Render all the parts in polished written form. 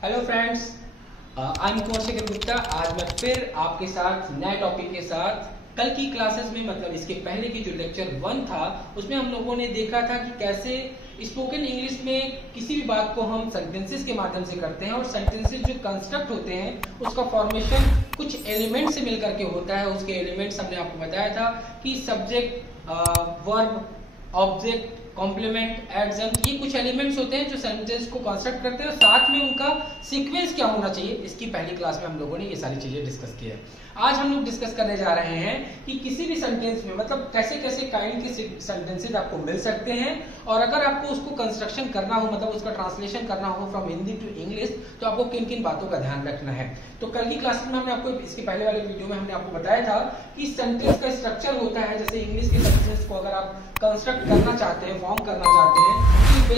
Hello friends, I am Kaushik Gupta. आज मैं फिर आपके साथ नए टॉपिक के साथ कल की क्लासेस में मतलब इसके पहले की जो लेक्चर 1 था उसमें हम लोगों ने देखा था कि कैसे स्पोकन इंग्लिश में किसी भी बात को हम सेंटेंसेस के माध्यम से करते हैं और सेंटेंसेस जो कंस्ट्रक्ट होते हैं उसका फॉर्मेशन कुछ एलिमेंट से मिलकर के होता है। उसके एलिमेंट्स हमने आपको बताया था कि subject, verb, object, complement, adjunct, ये कुछ एलिमेंट्स होते हैं जो सेंटेंस को कंस्ट्रक्ट करते हैं और साथ में उनका सीक्वेंस क्या होना चाहिए। इसकी पहली क्लास में हम लोगों ने ये सारी चीजें डिस्कस की है। आज हम लोग डिस्कस करने जा रहे हैं कि किसी भी सेंटेंस में मतलब कैसे कैसे काइंड के सेंटेंसेस आपको मिल सकते हैं और अगर आपको उसको कंस्ट्रक्शन करना हो मतलब उसका ट्रांसलेशन करना हो फ्रॉम हिंदी टू इंग्लिश तो आपको किन किन बातों का ध्यान रखना है। तो कल की क्लास में हमने आपको इसके पहले वाले वीडियो में हमने आपको बताया था कि सेंटेंस का स्ट्रक्चर होता है। जैसे इंग्लिश के सेंटेंस को अगर आप कंस्ट्रक्ट करना चाहते हैं, फॉर्म करना चाहते हैं तो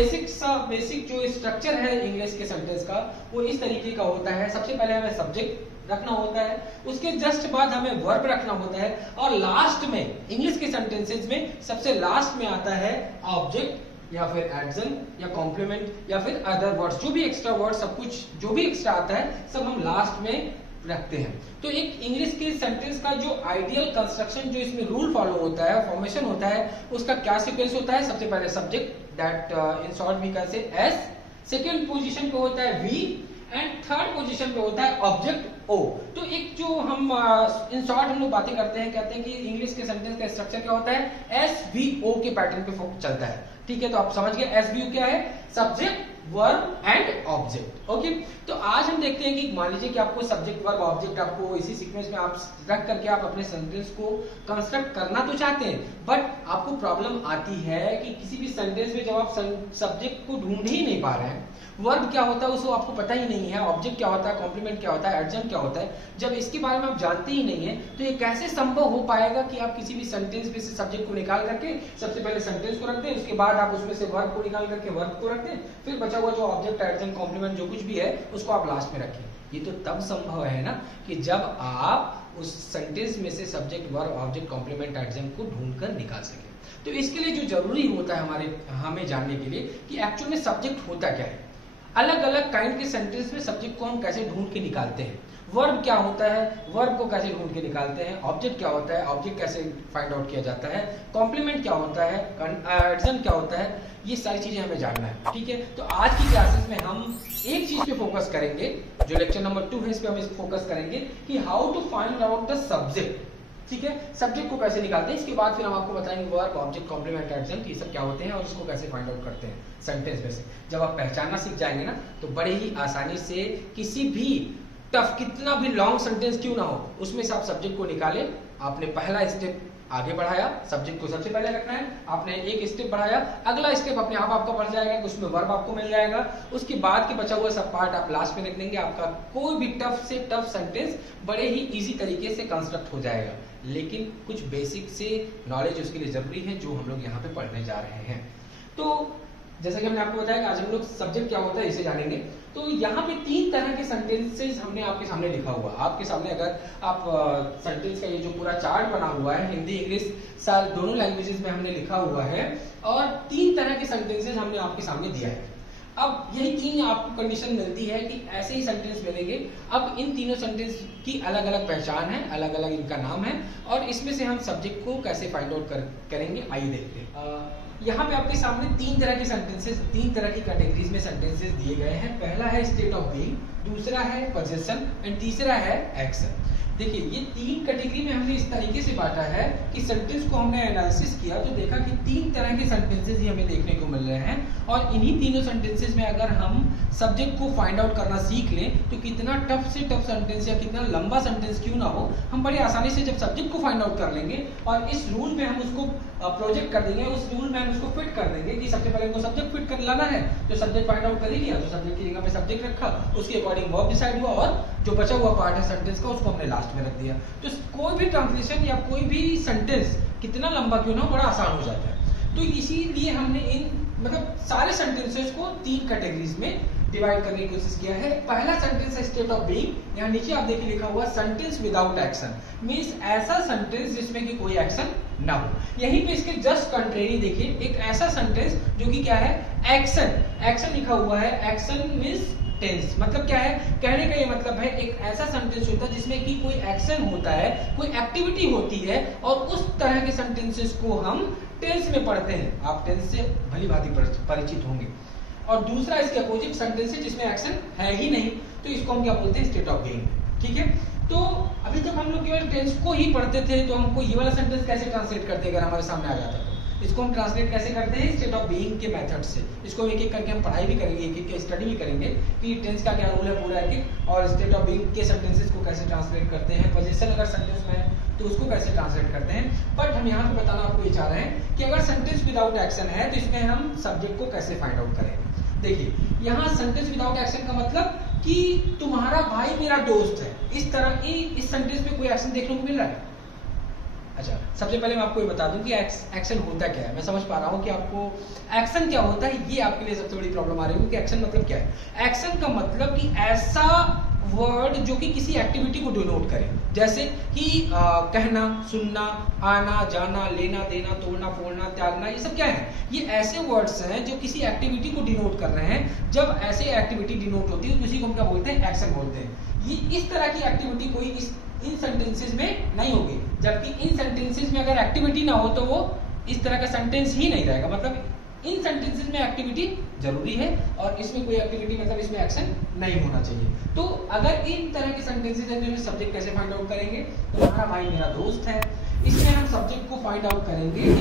बेसिक जो स्ट्रक्चर है इंग्लिश के सेंटेंस का वो इस तरीके का होता है। सबसे पहले हमें सब्जेक्ट रखना होता है, उसके जस्ट बाद हमें वर्ब रखना होता है और लास्ट में इंग्लिश के सेंटेंसेस में सबसे लास्ट में आता है ऑब्जेक्ट या फिर एडजंक्ट या कॉम्प्लीमेंट या फिर अदर वर्ड्स, जो भी एक्स्ट्रा वर्ड सब कुछ जो भी एक्स्ट्रा आता है सब हम लास्ट में रखते हैं। तो एक इंग्लिश के सेंटेंस का जो आइडियल कंस्ट्रक्शन जो इसमें रूल फॉलो होता है, फॉर्मेशन होता है, उसका क्या सीक्वेंस होता है। सबसे पहले subject, that in short we can say S, second position पे होता है वी एंड थर्ड पोजीशन पे होता है ऑब्जेक्ट ओ। तो एक जो हम इन शॉर्ट हम लोग बातें करते हैं, कहते हैं कि इंग्लिश के सेंटेंस का स्ट्रक्चर क्या होता है, एस वी ओ के पैटर्न पे चलता है। ठीक है, तो आप समझ गए एस वी ओ क्या है, subject, verb and object. Okay, तो आज हम देखते हैं कि मान लीजिए कि आपको सब्जेक्ट, वर्ब, ऑब्जेक्ट आपको इसी सीक्वेंस में आप रख करके आप अपने सेंटेंस को कंस्ट्रक्ट करना तो चाहते हैं, बट आपको प्रॉब्लम आती है कि किसी भी सेंटेंस में जब आप सब्जेक्ट को ढूंढ ही नहीं पा रहे हैं, वर्ब क्या होता है उसको आपको पता ही नहीं है, ऑब्जेक्ट क्या होता है, कॉम्प्लीमेंट क्या होता है, एडजंक्ट क्या होता है, जब इसके बारे में आप जानते ही नहीं है तो ये कैसे संभव हो पाएगा कि आप किसी भी सेंटेंस में से सब्जेक्ट को निकाल करके सबसे पहले सेंटेंस को रख दें, उसके बाद आप उसमें से वर्ब को निकाल करके वर्ब को रख दें, फिर बचा हुआ जो ऑब्जेक्ट, एडजंक्ट, कॉम्प्लीमेंट जो कुछ भी है उसको आप लास्ट में रखें। ये तो तब संभव है ना कि जब आप उस सेंटेंस में से subject, verb, object, complement, adjunct को ढूंढकर निकाल सके। तो इसके लिए जो जरूरी होता है हमें जानने के लिए कि एक्चुअल में सब्जेक्ट होता क्या है, अलग अलग काइंड के सेंटेंस में सब्जेक्ट को हम कैसे ढूंढ के निकालते हैं, वर्ब क्या होता है, वर्ब को कैसे ढूंढ के निकालते हैं, ऑब्जेक्ट क्या होता है, ऑब्जेक्ट कैसे फाइंड आउट किया जाता है, कॉम्प्लीमेंट क्या होता है, एडजंक्ट क्या होता है, ये सारी चीजें हमें जानना है। ठीक है, तो आज की क्लासेस में हम एक चीज पे फोकस करेंगे, जो लेक्चर नंबर 2 है इस पे हम फोकस करेंगे कि how to find out the subject. ठीक है, सब्जेक्ट को कैसे निकालते हैं, इसके बाद फिर हम आपको बताएंगे वर्ब, ऑब्जेक्ट, कॉम्प्लीमेंट, एडजंक्ट ये सब क्या होते हैं और इसको कैसे फाइंड आउट करते हैं सेंटेंस में से। जब आप पहचानना सीख जाएंगे ना तो बड़े ही आसानी से किसी भी टफ, कितना भी लॉन्ग सेंटेंस क्यों ना हो, उसमें से आप सब्जेक्ट को निकाले। आपने पहला स्टेप आगे बढ़ाया, सब्जेक्ट को सबसे पहले रखना है, आपने एक स्टेप बढ़ाया, अगला स्टेप अपने आप आपका बढ़ जाएगा, उसमें वर्ब आपको मिल जाएगा, उसके बाद के बचा हुआ सब पार्ट आप लास्ट में रख देंगे। आपका कोई भी टफ से टफ सेंटेंस बड़े ही इजी तरीके से कंस्ट्रक्ट हो जाएगा। लेकिन कुछ बेसिक से नॉलेज उसके लिए जरूरी है जो हम लोग यहाँ पे पढ़ने जा रहे हैं। तो जैसा कि हमने आपको बताया कि आज हम लोग सब्जेक्ट क्या होता है इसे जानेंगे। तो यहाँ पे 3 तरह के सेंटेंसेस हमने आपके सामने लिखा हुआ, आपके सामने अगर आप सेंटेंस का ये जो पूरा चार्ट बना हुआ है, हिंदी इंग्लिश दोनों लैंग्वेजेस में हमने लिखा हुआ है और 3 तरह के सेंटेंसेस हमने आपके सामने दिया है। अब यही 3 आपको कंडीशन मिलती है कि ऐसे ही सेंटेंस मिलेंगे। अब इन तीनों सेंटेंस की अलग अलग पहचान है, अलग अलग इनका नाम है और इसमें से हम सब्जेक्ट को कैसे फाइंड आउट करेंगे, आइए देखते हैं। यहाँ पे आपके सामने 3 तरह के सेंटेंसेस, 3 तरह की कैटेगरीज में सेंटेंसेस दिए गए हैं। पहला है स्टेट ऑफ बीइंग, दूसरा है पोजीशन एंड तीसरा है एक्शन। देखिए ये 3 कैटेगरी में हमने इस तरीके से बांटा है कि सेंटेंस को हमने एनालिसिस किया तो देखा कि 3 तरह के सेंटेंसेस ही हमें देखने को मिल रहे हैं और इन्हीं तीनों सेंटेंसेस में अगर हम सब्जेक्ट को फाइंड आउट करना सीख लें तो कितना टफ से टफ सेंटेंस या कितना लंबा सेंटेंस क्यों ना हो, हम बड़ी आसानी से जब सब्जेक्ट को फाइंड आउट कर लेंगे और इस रूल में हम उसको प्रोजेक्ट कर देंगे, उस रूल में हम उसको फिट कर देंगे कि सबसे पहले हमको सब्जेक्ट फिट कर लाना है, तो सब्जेक्ट फाइंड आउट कर ही लिया तो सब्जेक्ट की जगह पे सब्जेक्ट रखा, उसके अकॉर्डिंग वर्ब डिसाइड हुआ और जो बचा हुआ पार्ट है सेंटेंस का उसको हमने लास्ट में रख दिया। तो कोई भी ट्रांसलेशन या कोई भी सेंटेंस कितना लंबा क्यों ना हो बड़ा आसान हो जाता है। तो इसीलिए हमने इन मतलब सारे सेंटेंसेस को 3 कैटेगरीज में डिवाइड करने की कोशिश किया है। पहला सेंटेंस है स्टेट ऑफ बीइंग, यहाँ नीचे आप देखिए लिखा हुआ सेंटेंस विदाउट एक्शन, मींस ऐसा सेंटेंस जिसमें कि कोई एक्शन ना हो। यहीं पे इसके जस्ट कंट्रेरी देखिए एक ऐसा सेंटेंस जो कि क्या है, एक्शन, एक्शन लिखा हुआ है। Action means tense. मतलब क्या है, कहने का ये मतलब है एक ऐसा सेंटेंस होता है जिसमें कि कोई एक्शन होता है, कोई एक्टिविटी होती है, और उस तरह के सेंटेंसेस को हम टेंस में पढ़ते हैं। आप टेंस से भली भांति परिचित होंगे। और दूसरा इसके अपोजिट सेंटेंस है जिसमें एक्शन है ही नहीं, तो इसको हम क्या बोलते हैं, स्टेट ऑफ बीइंग। ठीक है, तो अभी तक हम लोग केवल टेंस को ही पढ़ते थे, तो हमको ये वाला सेंटेंस कैसे ट्रांसलेट करते अगर हमारे सामने आ जाता है तो इसको हम ट्रांसलेट कैसे करते हैं, स्टेट ऑफ बीइंग के मेथड से। इसको एक एक करके हम पढ़ाई भी करेंगे, एक एक स्टडी भी करेंगे कि टेंस का क्या रोल है पूरा एक, और स्टेट ऑफ बीइंग के सेंटेंसेस को कैसे ट्रांसलेट करते हैं, पोजीशन अगर सेंटेंस में है तो उसको कैसे ट्रांसलेट करते हैं। बट हम यहाँ पे बताना आपको ये चाह रहे हैं कि अगर सेंटेंस विदाउट एक्शन है तो इसमें हम सब्जेक्ट को कैसे फाइंड आउट करेंगे। देखिए, यहाँ सेंटेंस विदाउट एक्शन का मतलब कि तुम्हारा भाई मेरा दोस्त है, इस तरह इस सेंटेंस में कोई एक्शन देखने को मिल रहा है। अच्छा, सबसे पहले मैं आपको ये बता दूं कि एक्शन होता क्या है। मैं समझ पा रहा हूं कि आपको एक्शन क्या होता है, ये आपके लिए सबसे बड़ी प्रॉब्लम आ रही है कि एक्शन मतलब क्या है। एक्शन का मतलब कि ऐसा वर्ड जो कि किसी एक्टिविटी को डिनोट करे, जैसे कि कहना, सुनना, आना, जाना, लेना, देना, तोड़ना, फोड़ना, त्यागना, ये सब क्या है, ये ऐसे वर्ड्स हैं जो किसी एक्टिविटी को डिनोट कर रहे हैं। जब ऐसे एक्टिविटी डिनोट होती है तो उसी को हम क्या बोलते हैं, एक्शन बोलते हैं। ये इस तरह की एक्टिविटी कोई इन सेंटेंसेस में नहीं होगी, जबकि इन सेंटेंसेस में अगर एक्टिविटी ना हो तो वो इस तरह का सेंटेंस ही नहीं रहेगा। मतलब इन सेंटेंसेस में एक्टिविटी जरूरी है और इसमें कोई एक्टिविटी मतलब इसमें एक्शन नहीं होना चाहिए। तो अगर इन तरह के सेंटेंसेस हैं तो सब्जेक्ट कैसे फाइंड आउट करेंगे, तुम्हारा भाई मेरा दोस्त है, इसमें हम सब्जेक्ट को फाइंड आउट करेंगे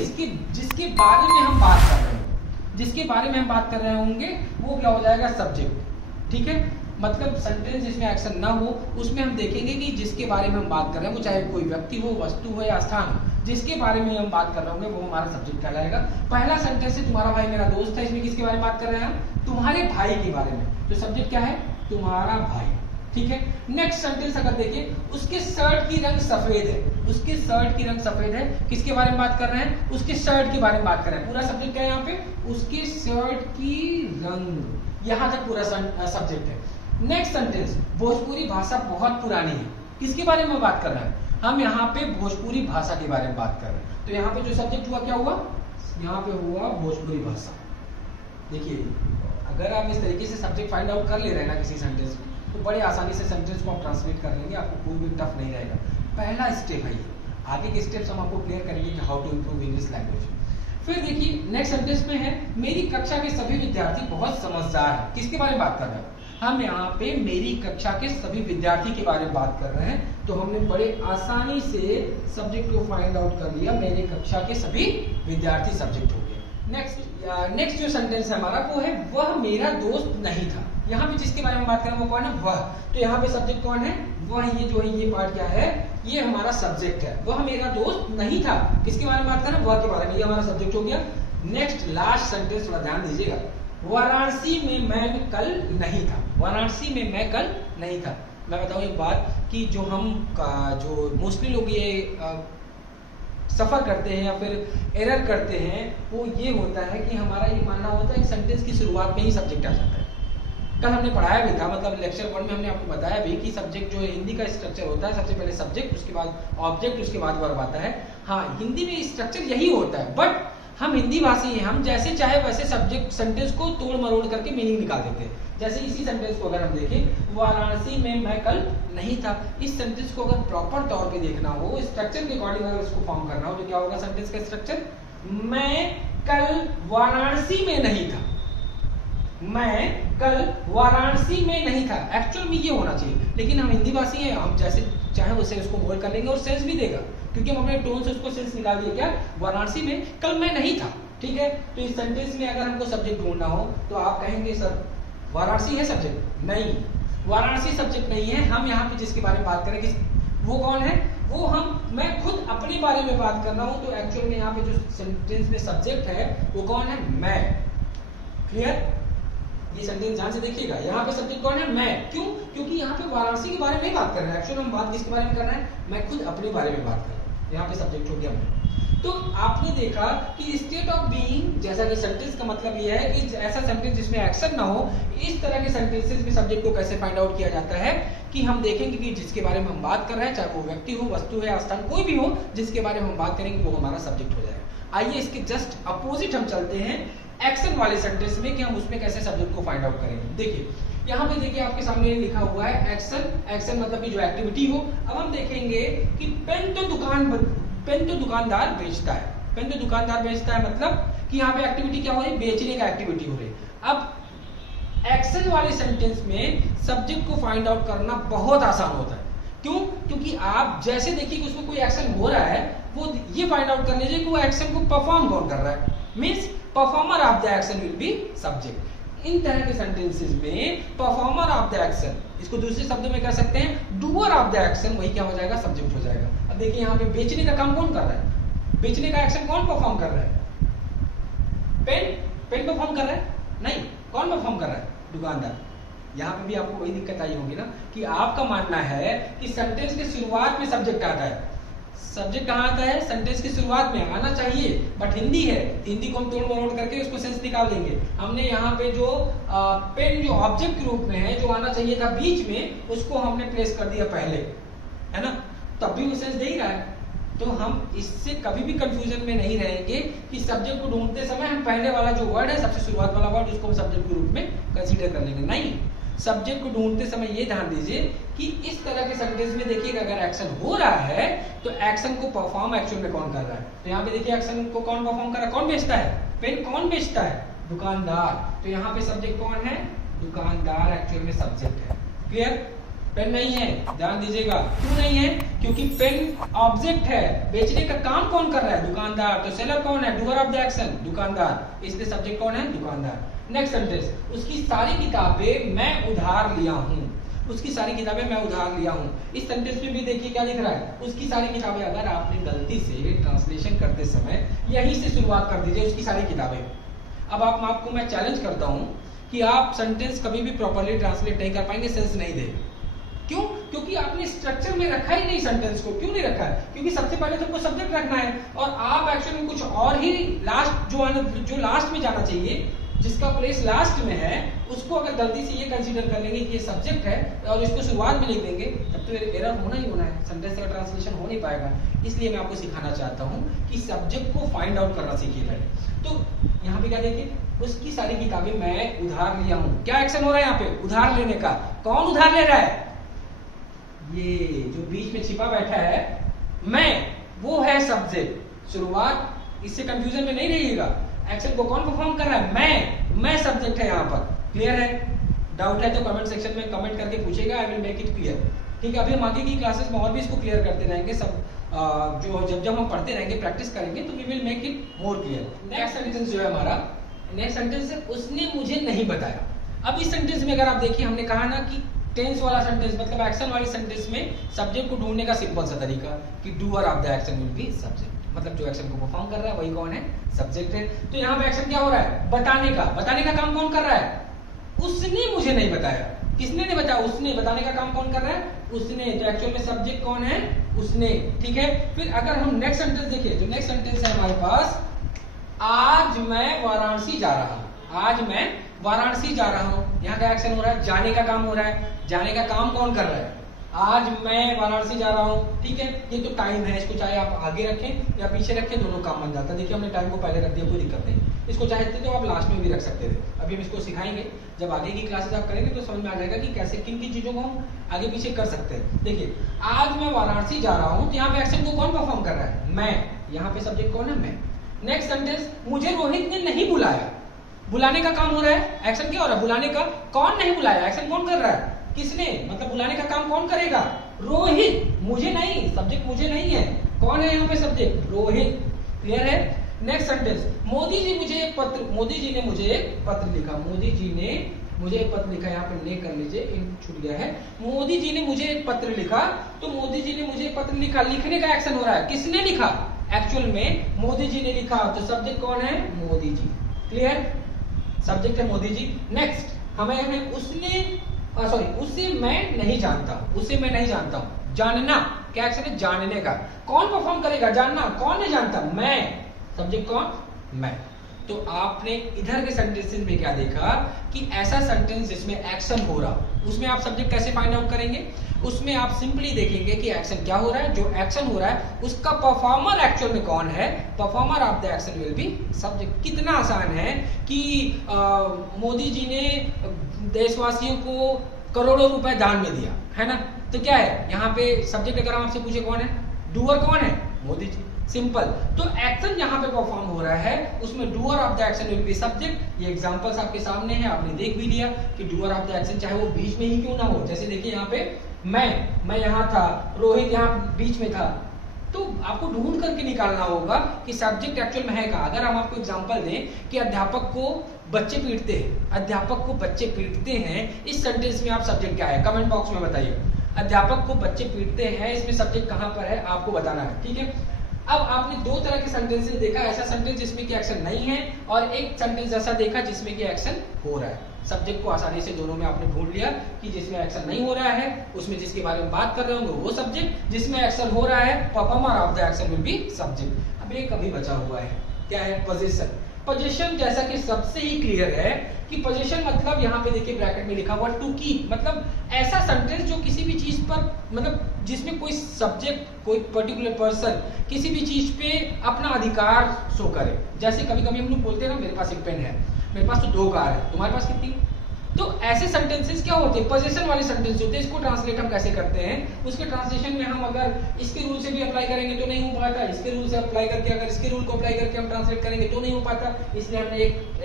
जिसके बारे में हम बात कर रहे हैं, जिसके बारे में हम बात कर रहे होंगे वो क्या हो जाएगा, सब्जेक्ट। ठीक है, मतलब सेंटेंस जिसमें एक्शन ना हो उसमें हम देखेंगे कि जिसके बारे में हम बात कर रहे हैं वो चाहे कोई व्यक्ति हो, वस्तु हो या स्थान हो, जिसके बारे में हम बात कर रहे होंगे वो हमारा सब्जेक्ट कहलाएगा। पहला सेंटेंस है तुम्हारा भाई मेरा दोस्त है, इसमें किसके बारे में बात कर रहे हैं हम, तुम्हारे भाई के बारे में, तो सब्जेक्ट क्या है, तुम्हारा भाई। ठीक है, नेक्स्ट सेंटेंस अगर देखिए, उसके शर्ट की रंग सफेद है, उसके शर्ट की रंग सफेद है, किसके बारे में बात कर रहे हैं, उसके शर्ट के बारे में बात कर रहे हैं। पूरा सब्जेक्ट क्या है यहाँ पे, उसके शर्ट की रंग, यहां तक पूरा सब्जेक्ट है। नेक्स्ट सेंटेंस, भोजपुरी भाषा बहुत पुरानी है, किसके बारे में बात कर रहे हैं, हम यहाँ पे भोजपुरी भाषा के बारे में बात कर रहे हैं। तो यहाँ पे जो सब्जेक्ट हुआ क्या हुआ, यहाँ पे हुआ भोजपुरी भाषा। देखिए, अगर आप इस तरीके से सब्जेक्ट फाइंड आउट कर ले रहे हैं ना किसी सेंटेंस में, तो बड़े आसानी से सेंटेंस को आप ट्रांसलेट कर लेंगे, आपको कोई भी टफ नहीं रहेगा। पहला स्टेप है ये, आगे के स्टेप्स हम आपको क्लियर करेंगे कि how to improve English language. फिर देखिए नेक्स्ट सेंटेंस में है, मेरी कक्षा के सभी विद्यार्थी बहुत समझदार हैं, किसके बारे में बात कर रहे हैं, हम यहाँ पे मेरी कक्षा के सभी विद्यार्थी के बारे में बात कर रहे हैं। तो हमने बड़े आसानी से सब्जेक्ट को फाइंड आउट कर लिया, मेरी कक्षा के सभी विद्यार्थी सब्जेक्ट हो गया। नेक्स्ट जो सेंटेंस है हमारा वो है, वह मेरा दोस्त नहीं था। यहाँ पे जिसके बारे में बात कर रहे हैं वो कौन है, वह। तो यहाँ पे सब्जेक्ट कौन है, वह। ये जो है ये पार्ट क्या है, ये हमारा सब्जेक्ट है। वह मेरा दोस्त नहीं था, किसके बारे में बात कर रहे हैं, वह के बारे में, ये हमारा सब्जेक्ट हो गया। नेक्स्ट लास्ट सेंटेंस थोड़ा ध्यान दीजिएगा, वाराणसी में मैं कल नहीं था, वाराणसी में मैं कल नहीं था। मैं बताऊं एक बात कि जो मोस्टली लोग ये सफर करते हैं या फिर एरर करते हैं, वो ये होता है कि हमारा ये मानना होता है कि सेंटेंस की शुरुआत में ही सब्जेक्ट आ जाता है। कल हमने पढ़ाया भी था, मतलब लेक्चर 1 में हमने आपको बताया भी कि सब्जेक्ट जो है हिंदी का स्ट्रक्चर होता है, सबसे पहले सब्जेक्ट, उसके बाद ऑब्जेक्ट, उसके बाद वर्ब आता है। हाँ, हिंदी में स्ट्रक्चर यही होता है, बट हम हिंदी भाषी हैं, हम जैसे चाहे वैसे सब्जेक्ट सेंटेंस को तोड़ मरोड़ करके मीनिंग निकाल देते हैं। जैसे इसी सेंटेंस को अगर हम देखें, वाराणसी में मैं कल नहीं था, इस सेंटेंस को अगर प्रॉपर तौर पे देखना हो, स्ट्रक्चर के अकॉर्डिंग अगर इसको फॉर्म करना हो, तो क्या होगा सेंटेंस का स्ट्रक्चर, मैं कल वाराणसी में नहीं था, मैं कल वाराणसी में नहीं था। एक्चुअल में ये होना चाहिए, लेकिन हम हिंदी भाषी हैं, हम जैसे चाहे वैसे उसको मोल्ड कर लेंगे और सेंस भी देगा, क्योंकि हम अपने टोन से उसको सेंस निकाल दिया। क्या, वाराणसी में कल मैं नहीं था। ठीक है, तो इस सेंटेंस में अगर हमको सब्जेक्ट ढूंढना हो तो आप कहेंगे सर वाराणसी है सब्जेक्ट, नहीं, वाराणसी सब्जेक्ट नहीं है। हम यहाँ पे जिसके बारे में बात करेंगे वो कौन है, वो मैं खुद अपने बारे में बात कर रहा हूं, तो एक्चुअल में यहाँ पे जो सेंटेंस में सब्जेक्ट है वो कौन है, मैं। क्लियर, ये सेंटेंस ध्यान से देखिएगा, यहाँ पे सब्जेक्ट कौन है, मैं। क्यों, क्योंकि यहाँ पे वाराणसी के बारे में बात कर रहे हैं, एक्चुअली हम बात किसके बारे में कर रहे हैं, मैं खुद अपने बारे में बात कर रहा हूँ, यहाँ पे सब्जेक्ट हो गया मैं। तो आपने देखा कि स्टेट ऑफ बीइंग, जैसा कि सेंटेंस का मतलब ये है कि ऐसा सेंटेंस जिसमें एक्शन ना हो, इस तरह के सेंटेंसेस में सब्जेक्ट को कैसे फाइंड आउट किया जाता है कि हम देखेंगे कि जिसके बारे में हम बात कर रहे हैं, चाहे वो व्यक्ति हो, वस्तु है, स्थान कोई भी हो, जिसके बारे में हम बात करेंगे वो हमारा सब्जेक्ट हो जाएगा। आइए इसके जस्ट अपोजिट हम चलते हैं एक्शन वाले सेंटेंस में कि हम उसमें कैसे सब्जेक्ट को फाइंड आउट करेंगे। देखिए यहाँ पे देखिए आपके सामने लिखा हुआ है एक्शन, एक्शन मतलब कि जो एक्टिविटी हो। अब हम देखेंगे कि पेन तो दुकानदार बेचता है, पेन तो दुकानदार बेचता है मतलब कि यहाँ पे एक्टिविटी क्या हो रही है, बेचने का एक्टिविटी हो रही है। अब एक्शन वाले सेंटेंस में सब्जेक्ट को फाइंड आउट करना बहुत आसान होता है। क्यों? क्योंकि आप जैसे देखिए कि उसमें कोई एक्शन हो रहा है, वो ये फाइंड आउट कर लीजिए कि वो एक्शन को परफॉर्म कौन कर रहा है, means performer of the action will be subject. इन तरह के सेंटेंसेस में परफॉर्मर ऑफ द एक्शन, इसको दूसरे शब्दों में कह सकते हैं डूअर ऑफ द एक्शन, वही क्या हो जाएगा, सब्जेक्ट हो जाएगा। अब देखिए यहाँ पे बेचने का काम कौन कर रहा है, बेचने का एक्शन कौन परफॉर्म कर रहा है, पेन परफॉर्म कर रहा है, नहीं, कौन परफॉर्म कर रहा है, दुकानदार। यहाँ पे भी आपको वही दिक्कत आई होगी ना कि आपका मानना है कि सेंटेंस के शुरुआत में सब्जेक्ट आता है। सब्जेक्ट कहाँ आता है, सेंटेंस की शुरुआत में आना चाहिए, बट हिंदी है, हिंदी को हम तोड़ मरोड़ करके उसको सेंस निकाल देंगे। हमने यहाँ पे जो पेन जो ऑब्जेक्ट के रूप में है, जो आना चाहिए था बीच में, उसको हमने प्लेस कर दिया पहले, है ना, तब भी वो सेंस दे ही रहा है। तो हम इससे कभी भी कंफ्यूजन में नहीं रहेंगे कि सब्जेक्ट को ढूंढते समय हम पहले वाला जो वर्ड है, सबसे शुरुआत वाला वर्ड, उसको हम सब्जेक्ट के रूप में कंसीडर कर लेंगे। नहीं, सब्जेक्ट को ढूंढते समय ये ध्यान दीजिए कि इस तरह के सेंटेंस में देखिएगा अगर एक्शन हो रहा है तो एक्शन को परफॉर्म एक्चुअल में कौन कर रहा है। तो यहाँ पे देखिए एक्शन को कौन परफॉर्म कर रहा है, कौन बेचता है, पेन कौन बेचता है, दुकानदार। तो यहाँ पे सब्जेक्ट कौन है, दुकानदार एक्चुअल में सब्जेक्ट है। क्लियर? पेन नहीं है, ध्यान दीजिएगा, क्यों नहीं है, क्योंकि पेन ऑब्जेक्ट है, बेचने का काम कौन कर रहा है, दुकानदार। तो सेलर कौन है, डूअर ऑफ द एक्शन, दुकानदार, इसलिए सब्जेक्ट कौन है, दुकानदार। नेक्स्ट सेंटेंस, उसकी सारी किताबें मैं उधार लिया हूं, उसकी सारी किताबें मैं उधार लिया हूं। इस सेंटेंस में भी देखिए क्या लिख रहा है, उसकी सारी किताबें। अगर आपने गलती से ट्रांसलेशन करते समय यहीं से शुरुआत कर दीजिए, उसकी सारी किताबें। अब आपको मैं चैलेंज करता हूं कि आप सेंटेंस कभी भी प्रॉपर्ली ट्रांसलेट नहीं कर पाएंगे, सेंस नहीं दे। क्यों? क्योंकि आपने स्ट्रक्चर में रखा ही नहीं सेंटेंस को। क्यों नहीं रखा है? क्योंकि सबसे पहले तुमको सब्जेक्ट रखना है और आप एक्चुअली कुछ और ही लास्ट जो लास्ट में जाना चाहिए, जिसका प्लेस लास्ट में है, उसको अगर गलती से ये कंसीडर कर लेंगे कि ये सब्जेक्ट है और इसको शुरुआत में लिख देंगे, तब तो एरर होना ही होना है, सेंटेंस का ट्रांसलेशन हो नहीं पाएगा। इसलिए मैं आपको सिखाना चाहता हूँ कि सब्जेक्ट को फाइंड आउट करना सीखिए पहले। तो यहाँ पे क्या देखिए, उसकी सारी किताबें मैं उधार लिया हूँ। क्या एक्शन हो रहा है यहाँ पे, उधार लेने का। कौन उधार ले रहा है, ये जो बीच में छिपा बैठा है मैं, वो है सब्जेक्ट। शुरुआत, इससे कंफ्यूजन में नहीं रहिएगा। एक्शन को कौन परफॉर्म कर रहा है, मैं सब्जेक्ट है यहाँ पर। क्लियर है? डाउट है तो कमेंट सेक्शन में कमेंट करके पूछेगा, I will make it clear. ठीक है, अभी हम आगे की क्लासेस में और भी इसको क्लियर करते रहेंगे। सब जब हम पढ़ते रहेंगे, प्रैक्टिस करेंगे, तो we will make it more clear. Next sentence जो है हमारा, नेक्स्ट सेंटेंस है उसने मुझे नहीं बताया। अब इस सेंटेंस में अगर आप देखिए, हमने कहा ना कि टेंस वाला सेंटेंस मतलब एक्शन वाले सेंटेंस में सब्जेक्ट को ढूंढने का सिंपल सा तरीका कि doer of the action will be subject, मतलब जो एक्शन को परफॉर्म कर रहा है वही कौन है, सब्जेक्ट है। तो यहाँ पे एक्शन क्या हो रहा है, बताने का। बताने का काम कौन कर रहा है, उसने मुझे नहीं बताया। किसने नहीं बताया, उसने। बताने का काम कौन कर रहा है, उसने। तो एक्चुअल में सब्जेक्ट कौन है, उसने। ठीक है, फिर अगर हम नेक्स्ट सेंटेंस देखिए, जो नेक्स्ट सेंटेंस है हमारे पास, आज मैं वाराणसी जा रहा हूं। आज मैं वाराणसी जा रहा हूं। यहाँ का एक्शन हो रहा है, जाने का काम हो रहा है। जाने का काम कौन कर रहा है, आज मैं वाराणसी जा रहा हूं। ठीक है, ये तो टाइम है, इसको चाहे आप आगे रखें या पीछे रखें, दोनों काम बन जाता है। देखिए हमने टाइम को पहले रख दिया, कोई दिक्कत नहीं। इसको चाहते तो आप लास्ट में भी रख सकते थे। अभी हम इसको सिखाएंगे, जब आगे की क्लासेस आप करेंगे तो समझ में आ जाएगा कि कैसे किन किन चीजों को हम आगे पीछे कर सकते हैं। देखिए, आज मैं वाराणसी जा रहा हूँ, तो यहाँ पे एक्शन को कौन परफॉर्म कर रहा है, मैं। यहाँ पे सब्जेक्ट कौन है, मैं। नेक्स्ट सेंटेंस, मुझे रोहित ने नहीं बुलाया। बुलाने का काम हो रहा है, एक्शन क्या हो रहा है, बुलाने का। कौन नहीं बुलाया, एक्शन कौन कर रहा है, किसने। मतलब बुलाने का काम कौन करेगा, रोहित। मुझे नहीं, सब्जेक्ट मुझे नहीं है। कौन है यहाँ पे सब्जेक्ट, रोहित। क्लियर है? नेक्स्ट सेंटेंस, मोदी जी ने मुझे एक पत्र लिखा। मोदी जी ने मुझे एक पत्र लिखा। यहाँ पे ने कर लीजिए, इन छूट गया है। मोदी जी ने मुझे एक पत्र लिखा। तो मोदी जी ने मुझे एक पत्र लिखा, लिखने का एक्शन हो रहा है। किसने लिखा, एक्चुअल में मोदी जी ने लिखा। तो सब्जेक्ट कौन है, मोदी जी। क्लियर? सब्जेक्ट है मोदी जी। नेक्स्ट हमें उसे मैं नहीं जानता। उसे मैं नहीं जानता हूं। जानना, क्या एक्शन है, जानने का। कौन परफॉर्म करेगा, जानना। कौन नहीं जानता, मैं। सब्जेक्ट कौन, मैं। तो आपने इधर के सेंटेंसेस में क्या देखा कि ऐसा सेंटेंस जिसमें एक्शन हो रहा, उसमें आप सब्जेक्ट कैसे फाइंड आउट करेंगे। उसमें आप सिंपली देखेंगे कि एक्शन क्या हो रहा है, जो एक्शन हो रहा है उसका परफॉर्मर एक्चुअल में कौन है, performer of the action will be subject. कितना आसान है कि मोदी जी ने देशवासियों को करोड़ों रुपए दान में दिया, है ना। तो क्या है यहाँ पे सब्जेक्ट अगर हम आपसे पूछे कौन है, डूअर कौन है, मोदी जी, सिंपल। तो एक्शन यहाँ पे परफॉर्म हो रहा है, उसमें doer of the action will be subject. ये एग्जांपल्स आपके सामने हैं, आपने देख भी लिया कि डूअर ऑफ द एक्शन चाहे वो बीच में ही क्यों ना हो। जैसे देखिए यहाँ पे मैं यहाँ था, रोहित यहाँ बीच में था, तो आपको ढूंढ करके निकालना होगा कि सब्जेक्ट एक्चुअल में है कहाँ। अगर हम आपको एग्जांपल दें कि अध्यापक को बच्चे पीटते हैं, अध्यापक को बच्चे पीटते हैं, इस सेंटेंस में आप सब्जेक्ट क्या है, कमेंट बॉक्स में बताइए। अध्यापक को बच्चे पीटते हैं, इसमें सब्जेक्ट कहां पर है आपको बताना है, ठीक है। अब आपने दो तरह के सेंटेंसेस देखा, ऐसा सेंटेंस जिसमें कि एक्शन नहीं है और एक सेंटेंस ऐसा देखा जिसमें कि एक्शन हो रहा है। सब्जेक्ट को आसानी से दोनों में आपने ढूंढ लिया कि जिसमें एक्शन नहीं हो रहा है उसमें जिसके बारे में बात कर रहे होंगे वो सब्जेक्ट, जिसमें एक्शन हो रहा है performer of the action will be subject. अब एक अभी बचा हुआ है, क्या है, पोजीशन। पोजीशन जैसा कि सबसे ही क्लियर है कि पोजीशन मतलब यहाँ पे देखिए ब्रैकेट में लिखा हुआ टू कीप, मतलब ऐसा सेंटेंस जो किसी भी चीज पर, मतलब जिसमें कोई सब्जेक्ट, कोई पर्टिकुलर पर्सन किसी भी चीज पे अपना अधिकार शो करे। जैसे कभी कभी हम लोग बोलते हैं ना, मेरे पास एक पेन है, मेरे पास तो 2 कार है, तुम्हारे पास कितनी। तो ऐसे सेंटेंसेस क्या होते हैं, पोजीशन वाले सेंटेंस होते हैं। इसको ट्रांसलेट हम कैसे करते हैं, उसके ट्रांसलेशन में हम अगर इसके रूल से भी अप्लाई करेंगे तो नहीं हो पाता, इसके रूल से अप्लाई करके अगर इसके रूल को अप्लाई करके हम ट्रांसलेट करेंगे तो नहीं हो पाता। इसलिए हमने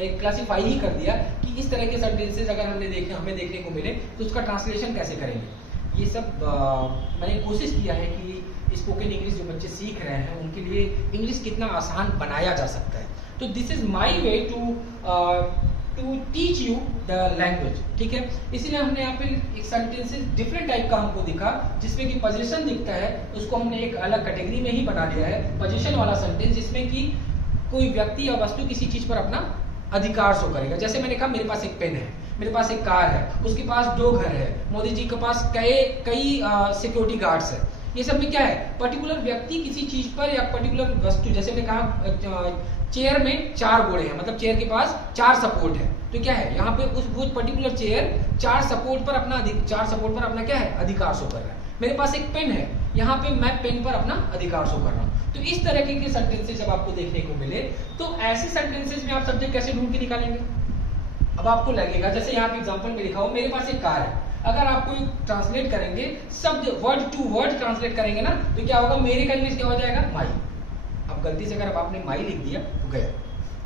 एक क्लासिफाई ही कर दिया कि इस तरह के सेंटेंसेस अगर हमें देखने को मिले तो उसका ट्रांसलेशन कैसे करेंगे। ये सब मैंने कोशिश किया है कि स्पोकन इंग्लिश जो बच्चे सीख रहे हैं उनके लिए इंग्लिश कितना आसान बनाया जा सकता है। तो this is my way to teach you the language, ठीक है। इसीलिए हमने यहाँ पे एक सेंटेंसेस डिफरेंट टाइप का हमको दिखा, जिसमें कि पोजीशन दिखता है, उसको हमने एक अलग कैटेगरी में ही बना लिया है, पोजीशन वाला सेंटेंस, जिसमें कि कोई व्यक्ति या वस्तु किसी चीज पर अपना अधिकार शो करेगा। जैसे मैंने कहा मेरे पास एक पेन है, मेरे पास एक कार है, उसके पास 2 घर है, मोदी जी के पास कई सिक्योरिटी गार्ड्स है। ये सब में क्या है, पर्टिकुलर व्यक्ति किसी चीज पर या पर्टिकुलर वस्तु, जैसे मैंने कहा चेयर में 4 घोड़े हैं, मतलब चेयर के पास 4 सपोर्ट है। तो क्या है यहाँ पे वो पर्टिकुलर चेयर 4 सपोर्ट पर अपना क्या है, अधिकार शो कर रहा है। मेरे पास एक पेन है, यहाँ पे मैं पेन पर अपना अधिकार शो कर रहा हूँ। तो इस तरह के सेंटेंसेस जब आपको देखने को मिले तो ऐसे सेंटेंसेस में आप सब्जेक्ट कैसे ढूंढ के निकालेंगे। अब आपको लगेगा, जैसे यहाँ पे एग्जांपल में लिखा हो मेरे पास एक कार है, अगर आपको ट्रांसलेट करेंगे, शब्द वर्ड टू वर्ड ट्रांसलेट करेंगे ना, तो क्या होगा, मेरे का इंग्लिश क्या हो जाएगा, माई। अब गलती से अगर आपने माई लिख दिया तो गया।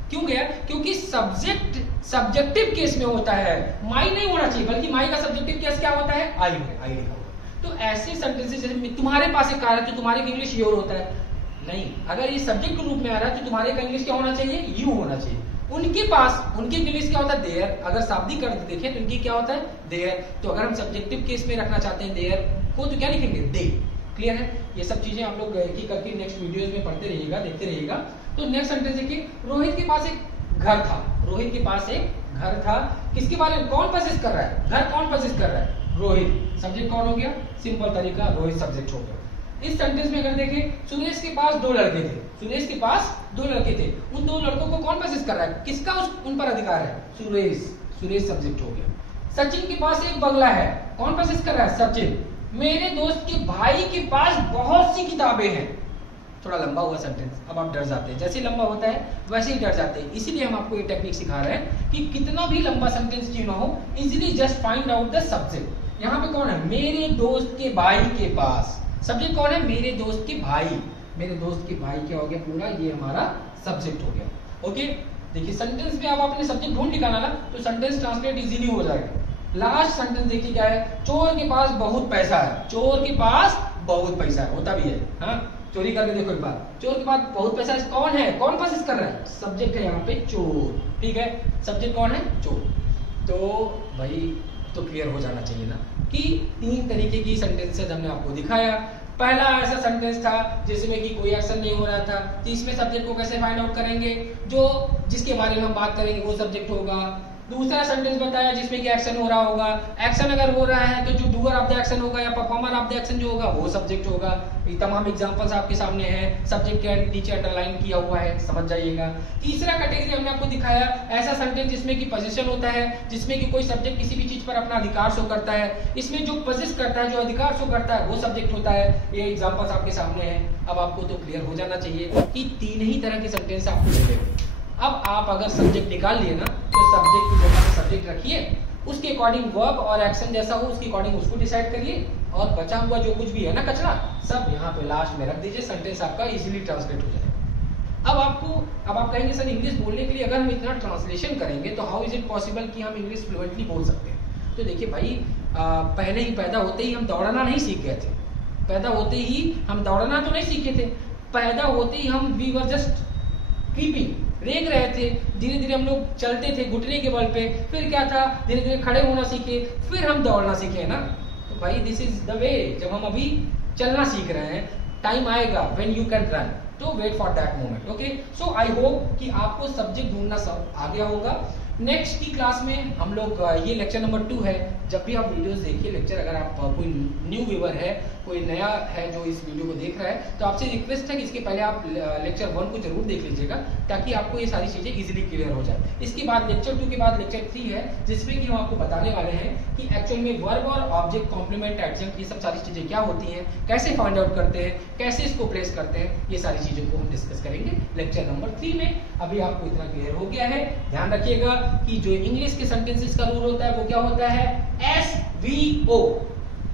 क्यों गया, क्योंकि सब्जेक्ट सब्जेक्टिव केस में होता है, माई नहीं होना चाहिए, बल्कि माई का सब्जेक्टिव केस क्या होता है, आई लिखा होगा। तो ऐसे सेंटेंसेस, जैसे तुम्हारे पास एक कार है तो तुम्हारे का इंग्लिश योर होता है, नहीं, अगर ये सब्जेक्ट के रूप में आ रहा है तो तुम्हारे का इंग्लिश क्या होना चाहिए, यू होना चाहिए। उनके इंग्लिश क्या होता है, देयर। अगर शाब्दिक अर्थ देखें तो इनकी क्या होता है, देयर। तो अगर हम सब्जेक्टिव केस में रखना चाहते हैं देयर को तो क्या लिखेंगे, दे। क्लियर है, ये सब चीजें आप लोग एक करके नेक्स्ट वीडियोस में पढ़ते रहिएगा, देखते रहिएगा। तो नेक्स्ट सेंटेंस देखिए, रोहित के पास एक घर था, रोहित के पास एक घर था, किसके बारे में, कौन पोजेस कर रहा है, घर कौन पोजेस कर रहा है, रोहित। सब्जेक्ट कौन हो गया, सिंपल तरीका, रोहित सब्जेक्ट हो गया। इस सेंटेंस में अगर देखें, सुरेश के पास 2 लड़के थे, सुरेश के पास 2 लड़के थे, उन 2 लड़कों को कौन पोजेस कर रहा है, किसका उन पर अधिकार है, सुरेश सब्जेक्ट हो गया। सचिन के पास एक बंगला है, कौन पोजेस कर रहा है, सचिन। मेरे दोस्त के भाई के पास बहुत सी किताबें हैं। थोड़ा लंबा हुआ सेंटेंस, अब आप डर जाते हैं, जैसे लंबा होता है वैसे ही डर जाते हैं। इसीलिए हम आपको ये टेक्निक सिखा रहे हैं कि कितना भी लंबा सेंटेंस क्यों ना हो, easily just find out the subject. यहाँ पे कौन है, मेरे दोस्त के भाई के पास, सब्जेक्ट कौन है, मेरे दोस्त के भाई। मेरे दोस्त के भाई क्या हो गया, पूरा ये हमारा सब्जेक्ट हो गया। ओके, देखिए सेंटेंस में अब आपने सब्जेक्ट ढूंढ निकाला ना, तो सेंटेंस ट्रांसलेट इजीली हो जाएगा। लास्ट सेंटेंस देखिए क्या है, चोर के पास बहुत पैसा है, चोर के पास बहुत पैसा है, होता भी है, हाँ, चोरी करके देखो एक बार, चोर के पास बहुत पैसा है, कौन है, कौन पोजेस कर रहा है, सब्जेक्ट है यहाँ पे चोर, ठीक है, सब्जेक्ट कौन है, चोर। तो भाई तो क्लियर हो जाना चाहिए ना कि 3 तरीके की सेंटेंसेस हमने आपको दिखाया। पहला ऐसा सेंटेंस था जिसमें कि कोई एक्शन नहीं हो रहा था, तो इसमें सब्जेक्ट को कैसे फाइंड आउट करेंगे, जिसके बारे में हम बात करेंगे वो सब्जेक्ट होगा। दूसरा सेंटेंस बताया जिसमें कि एक्शन हो रहा होगा, एक्शन अगर हो रहा है तो जो डूअर ऑफ द एक्शन होगा या परफॉर्मर ऑफ द एक्शन जो होगा वो सब्जेक्ट होगा। ये तमाम एग्जांपल्स आपके सामने हैं, सब्जेक्ट के नीचे अंडरलाइन किया हुआ है, समझ जाइएगा। तीसरा कैटेगरी हमने आपको दिखाया, ऐसा सेंटेंस जिसमें कि पोजीशन होता है, जिसमें कि कोई सब्जेक्ट किसी भी चीज पर अपना अधिकार शो करता है, इसमें जो पोजेस करता है, जो अधिकार शो करता है वो सब्जेक्ट होता है। ये एग्जांपल्स आपके सामने हैं। अब आपको तो क्लियर हो जाना चाहिए कि 3 ही तरह के सेंटेंस आपको मिलेंगे। अब आप अगर सब्जेक्ट निकाल लिए ना, तो सब्जेक्ट की जगह पे सब्जेक्ट रखिए उसके अकॉर्डिंग वर्ब और एक्शन जैसा हो उसके अकॉर्डिंग उसको डिसाइड करिए, और बचा हुआ जो कुछ भी है ना कचरा सब यहाँ पे लास्ट में रख दीजिए, सेंटेंस आपका इजीली ट्रांसलेट हो जाएगा। अब आप कहेंगे सर इंग्लिश बोलने के लिए अगर हम इतना ट्रांसलेशन करेंगे तो हाउ इज इट पॉसिबल कि हम इंग्लिश फ्लुएंटली बोल सकते हैं? तो देखिए भाई, पहले ही पैदा होते ही हम दौड़ना नहीं सीख गए थे, पैदा होते ही हम दौड़ना तो नहीं सीखे थे, पैदा होते ही हम वी वर जस्ट क्रीपिंग, रेंग रहे थे, धीरे धीरे हम लोग चलते थे घुटने के बल पे, फिर क्या था धीरे धीरे खड़े होना सीखे, फिर हम दौड़ना सीखे ना। तो भाई दिस इज द वे, जब हम अभी चलना सीख रहे हैं, टाइम आएगा व्हेन यू कैन रन, तो wait for that moment. Okay, so I hope कि आपको सब्जेक्ट ढूंढना सब आ गया होगा। नेक्स्ट की क्लास में हम लोग ये लेक्चर नंबर 2 है। जब भी आप वीडियोस देखिए लेक्चर, अगर आप कोई न्यू व्यूअर है, कोई नया है जो इस वीडियो को देख रहा है, तो आपसे रिक्वेस्ट है कि इसके पहले आप लेक्चर 1 को जरूर देख लीजिएगा, ताकि आपको ये सारी चीजें इजीली क्लियर हो जाए। इसके बाद लेक्चर 2 के बाद लेक्चर 3 है, जिसमें कि हम आपको बताने वाले हैं कि एक्चुअल में वर्ब और ऑब्जेक्ट, कॉम्प्लीमेंट, एडजंक्ट, ये सब सारी चीजें क्या होती हैं, कैसे फाइंड आउट करते हैं, कैसे इसको प्लेस करते हैं, ये सारी चीजों को हम डिस्कस करेंगे लेक्चर नंबर 3 में। अभी आपको इतना क्लियर हो गया है। ध्यान रखिएगा कि जो इंग्लिश के सेंटेंसेस का रूल होता है वो क्या होता है, SVO,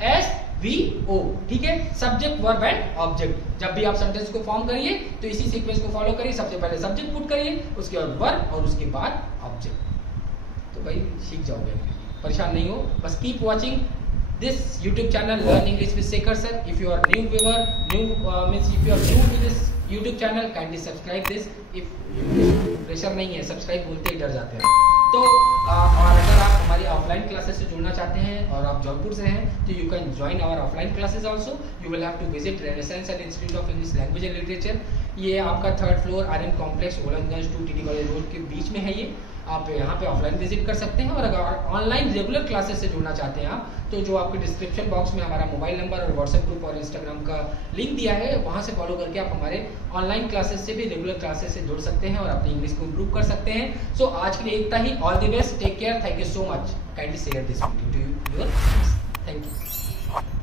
SVO, ठीक है, सब्जेक्ट, वर्ब एंड ऑब्जेक्ट। जब भी आप सेंटेंस को फॉर्म करिए तो इसी सीक्वेंस को फॉलो करिए, सबसे पहले सब्जेक्ट पुट करिए, उसके बाद वर्ब और उसके बाद ऑब्जेक्ट। तो भाई सीख जाओगे, परेशान नहीं हो, बस keep watching this YouTube channel Learn English with Shekhar sir. If you are new viewer, means if you are new to this YouTube channel, kindly subscribe this. If pressure नहीं है, सब्सक्राइब बोलते ही डर जाते हैं। तो और अगर आप हमारी ऑफलाइन क्लासेस से जुड़ना चाहते हैं और आप जौनपुर से हैं, तो you can join our offline classes also. You will have to visit Renaissance and Institute of English Language and Literature. ये आपका 3rd floor Aryan Complex, Olandganj to TT College Road के बीच में है। ये आप यहाँ पे ऑफलाइन विजिट कर सकते हैं। और अगर ऑनलाइन रेगुलर क्लासेस से जुड़ना चाहते हैं आप, तो जो आपके डिस्क्रिप्शन बॉक्स में हमारा मोबाइल नंबर और व्हाट्सएप ग्रुप और इंस्टाग्राम का लिंक दिया है, वहाँ से फॉलो करके आप हमारे ऑनलाइन क्लासेस से भी रेगुलर क्लासेस से जुड़ सकते हैं और अपनी इंग्लिश को इम्प्रूव कर सकते हैं। सो आज के लिए इतना ही। All the best, take care, thank you so much, kindly share this video to your friends. Thank you.